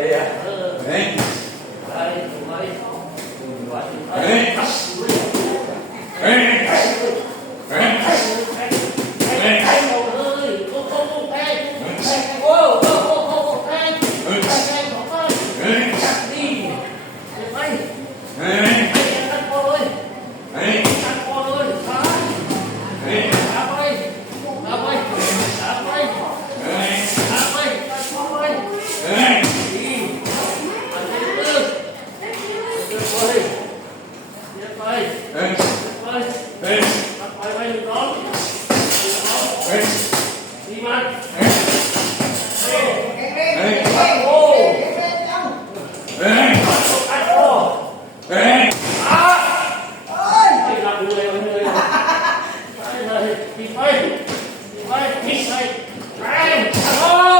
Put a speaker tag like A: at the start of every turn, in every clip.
A: terra. Crentes. Crentes. Crentes.
B: ไปไปหนึ่งสอง
C: เฮ้ย
B: ดีมากเฮ้
C: ย
B: เฮ้
C: ยเฮ้ย
B: โอ้
C: เฮ้ย
B: โอ้
C: เฮ้ย
B: อ้า
C: เฮ้ย
B: หลับดูเลยเลยไปไลยปิดไฟปิดไฟปิดไฟไปโอ้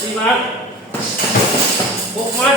B: สี่มัดหกมัด